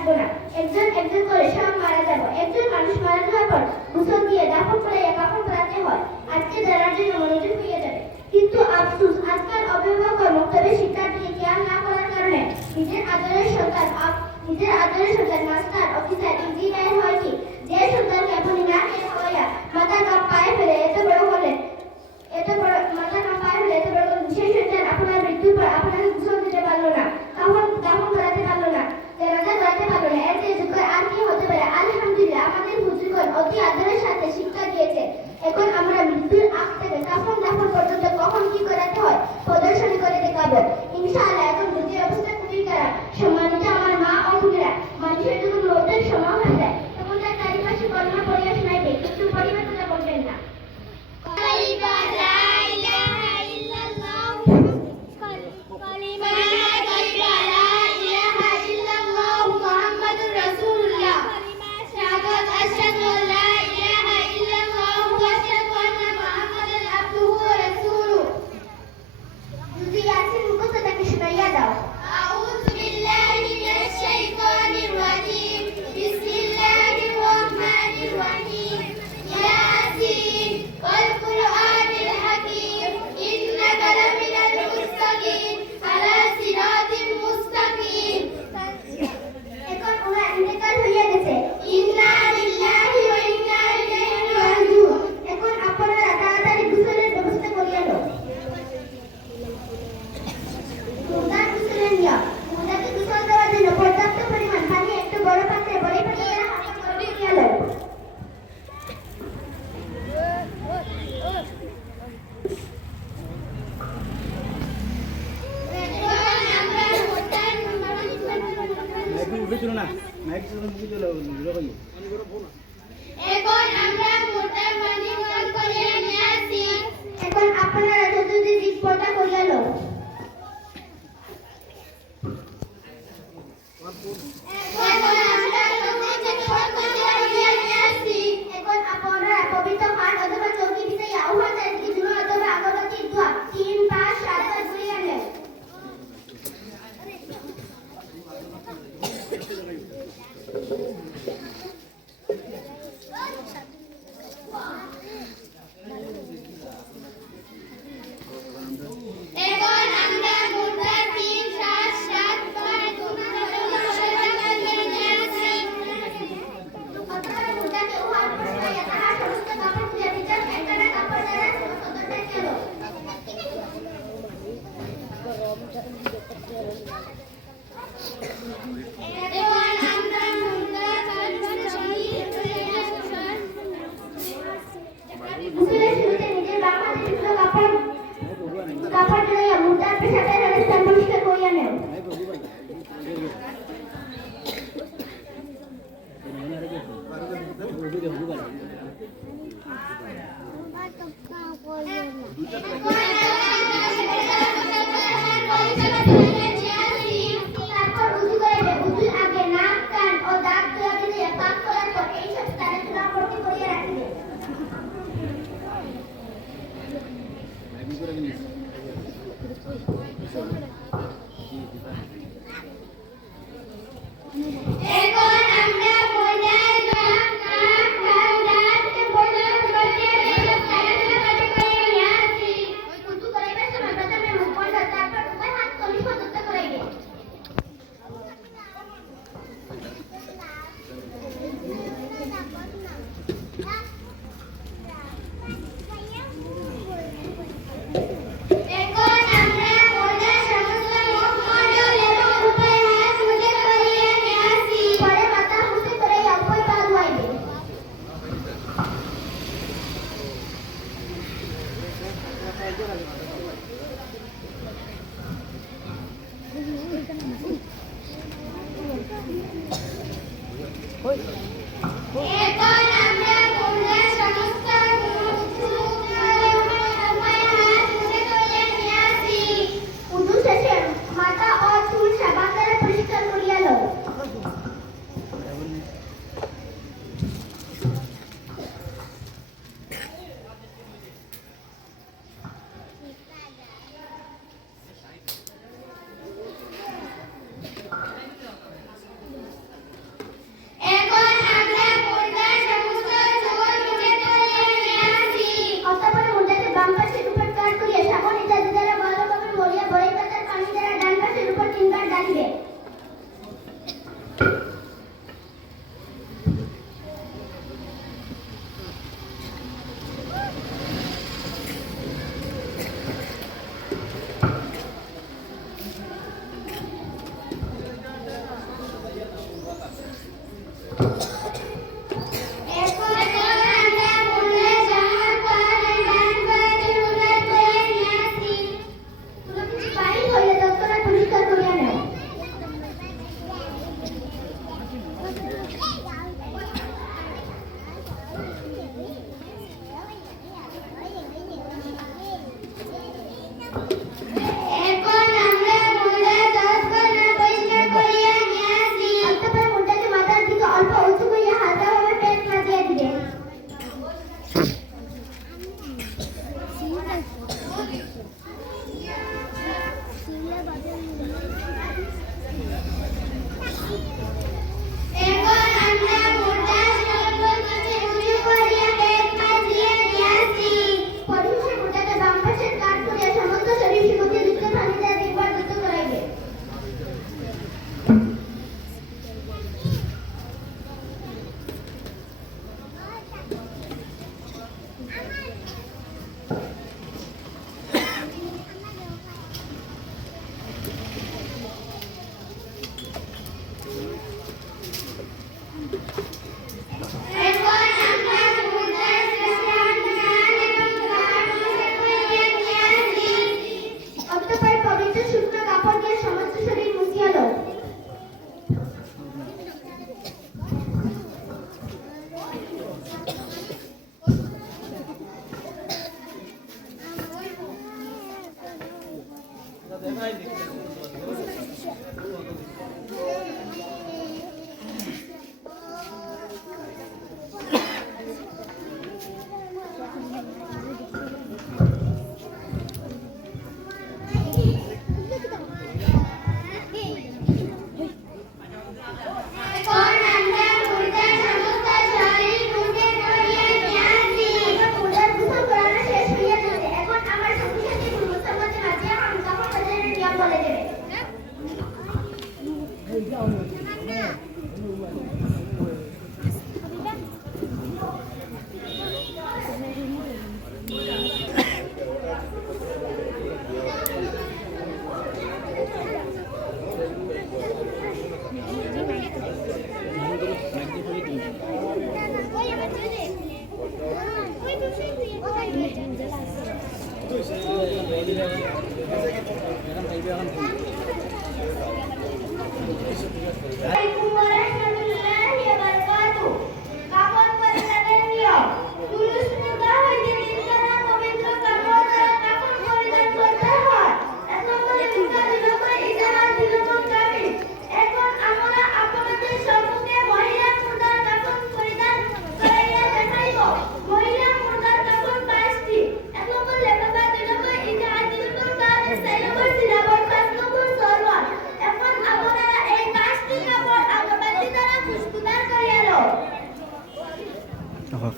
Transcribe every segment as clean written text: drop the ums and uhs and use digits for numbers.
রাখবো না। একজন একজন করে সব মারা যাব। একজন মানুষ মারা যাওয়ার পর গোসল দিয়ে দাফন করাইয়া কাফন পরাতে হয়। আজকে জানার জন্য মনোযোগ হয়ে যাবে। কিন্তু আফসোস, আজকাল অভিভাবক মক্তবের শিক্ষার্থীকে খেয়াল না করার কারণে নিজের আদরের সন্তান মাস্টার, অফিসার, ইঞ্জিনিয়ার হয় কি? যে সন্তানকে আপনি না খেয়ে খাওয়াইয়া মাথা কাপ পায়ে ফেলে এত বড় করলেন, সেই সন্তান আপনার মৃত্যুর পর আপনাকে গোসল দিতে পারলো না, দাফন করাতে পারলো না, জানাজা করাতে পারলো না। এর চেয়ে দুঃখ আর কি হতে পারে? আলহামদুলিল্লাহ, আমাদের হুজুরগণ অতি আদরের সাথে শিক্ষা দিয়েছে। এখন আমরা মৃত্যুর আগ থেকে দাফন পর্যন্ত কখন কি করাতে হয় প্রদর্শনী করে দেখাবো ইনশাআল্লাহ। এখন বুঝির অবস্থা খুবই খারাপ। সম্মানিত আমার মা ও বোনেরা, মানুষের যখন মৌতের সময় হয়ে যায় তখন তার চারিপাশে কল্পনা পরিবেশ নাইবে, কিন্তু পরিবার কথা বলবেন না। এখন আমরা মোটার পানি গরম করিয়া নিয়ে আসি। এখন আপনারা যদি জিপটা করিয়া লও। এখন আপনারা পবিত্র পাঠ অথবা চৌকি বিছাইয়া উহা চারিদিকে ধুনো অথবা আগরবাতির ধোঁয়া 3, 5, 7 বার করিয়া নেন।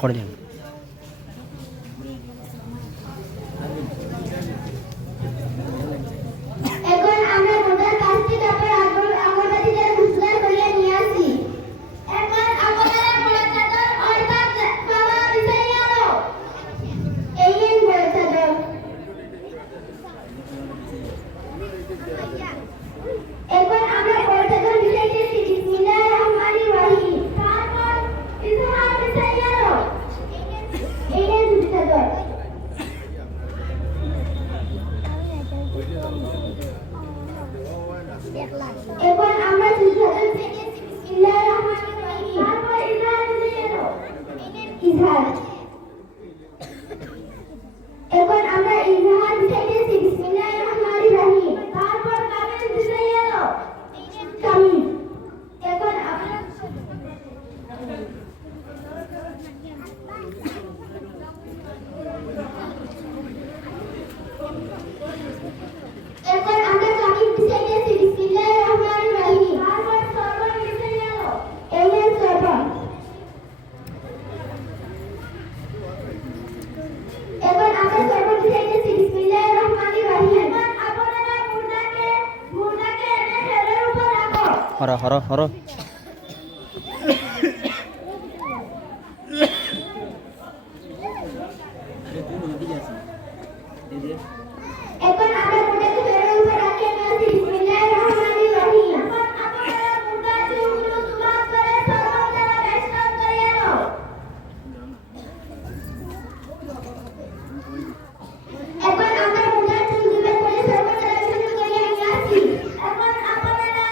করে দিন। এখন আমরা মোটার কাজটি তারপর আগরবাতি দ্বারা ঘুষদার করিয়া নিয়ে আসি। এখন আপনারা বড় চাদর অর্থাৎ খাওয়া বিছাইয়া দাও। এই নিন বড় চাদর। এখন আমরা বড় চাদর বিছাইতেছি। বিসমিল্লাহির রহমানির রহিম। তারপর ইজহার বিছাইয়া দাও। এই নিন দুটি চাদর। এখন আমরা ইজহার বিছাইতেছি। বিসমিল্লাহির রহমানির রহিম। তারপর ইজহার বিছাইয়া দাও। ইজহার। এখন আমরা ইজহার বিছাইতেছি। বিসমিল্লাহির রহমানির রহিম। তারপর কামিল বিছাইয়া দাও। কামিল। এখন আমরা এখন আমরা কামিল বিছাইতেছি। বিসমিল্লাহির রহমানির রহিম। তারপর সরবর বিছাইয়া দাও। এই নিন সরবর। এখন আমরা সরবর বিছাইতেছি। বিসমিল্লাহির রহমানির রহিম। এখন আপনারা মুর্দাকে এনে হেলের উপর রাখো। হরো হরো হরো। এখন আমরা মুর্দাকে হেলের উপর রাখি নিয়েছি। বিসমিল্লাহির রহমানির রহিম। এখন আপনারা মুর্দার চুলগুলো সুবাহ করে সরবর দ্বারা বেষ্টন করিয়া দাও। এখন আমরা মুর্দার চুলগুলো করে সরবর দ্বারা বেষ্টন করিয়া নিয়ে আসি। এখন আপনারা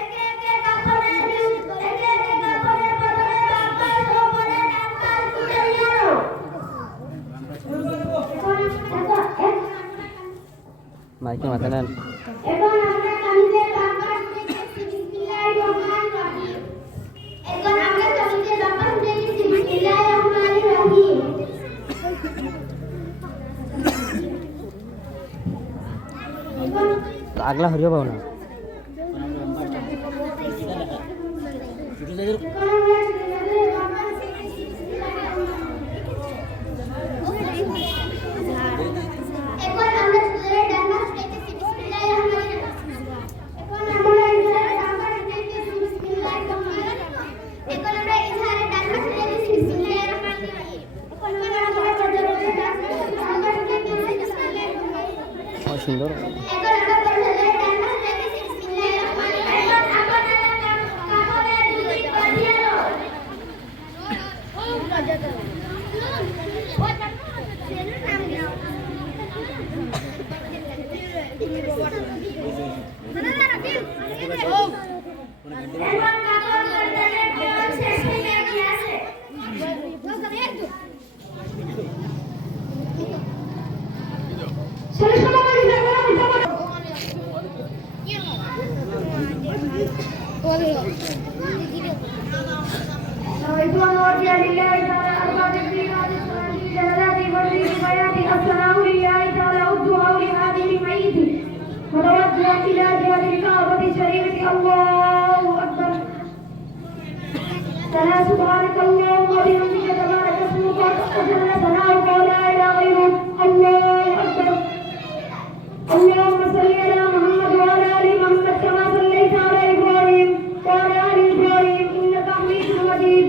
একে একে কাপড়ের প্রথমে বাম্পার ওপরে নামকাল কুড়াইয়া দাও। মাইকে মাথা নেন। এখন আমরা কামিজের বাম্পার উঠেছি। বিসমিল্লাহির রহমানির রহিম। এখন আমরা কামিজের বাম্পার উঠেছি। বিসমিল্লাহির রহমানির রহিম। এখন আগলা হরিও পাও না। আমরা বাম্পার উঠেছি। এখন আমরা চুলের ডান্ডা উঠেছি। বিসমিল্লাহির রহমানির রহিম। এখন আমরা ইজহারের ডান্ডা উঠেছি। বিসমিল্লাহির রহমানির রহিম। এখন আমরা ইজহারের ডান্ডা উঠেছি। বিসমিল্লাহির রহমানির রহিম। এখন আমরা চুলের ডান্ডা উঠেছি। বিসমিল্লাহির রহমানির রহিম। সুন্দর। এখন আমরা চুলের ডান্ডা উঠেছি। বিসমিল্লাহির রহমানির রহিম। এখন আপনারা কাপড়ের দুটি বাঁধিয়া দাও। এখন কাপড় বদলের পর শেষ হইয়া গিয়াছে। ষোলো السلام لله تعالى والدعاء لهذه الميت متوجها إلى جهة الكعبة الشريفة الله أكبر. ثنا سبحانك اللهم وبحمدك تبارك اسمك وجل ثناؤك ولا إله غيرك الله أكبر. اللهم صل على محمد وعلى آل محمد كما صليت على إبراهيم وعلى آل إبراهيم إنك حميد مجيد.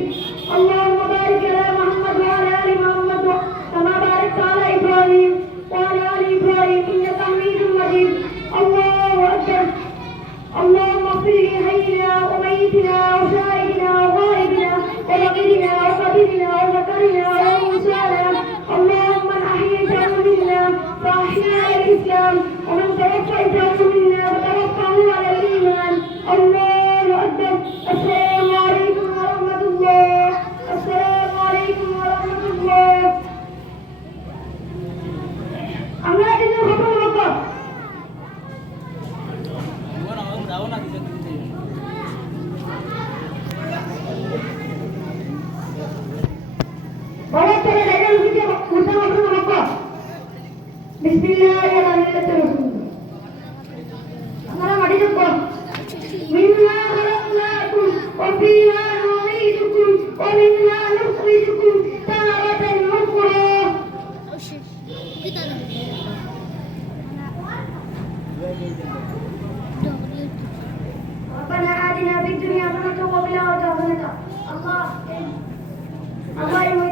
اللهم بارك على محمد وعلى آل محمد كما باركت على إبراهيم وعلى آل إبراهيم إنك حميد مجيد. الله أكبر. اللهم اغفر لحينا وميتنا وشاهدنا وغائبنا وبغينا وقدرنا وذكرنا وانسانا. اللهم من احييته منا فاحينا على الاسلام ومن توفيته منا فتوفه على الايمان. الله اكبر. السلام عليكم ورحمه الله. السلام عليكم ورحمه الله. আমরা কিন্তু খতম হবো। ربنا آتنا في الدنيا حسنة وفي الآخرة حسنة. الله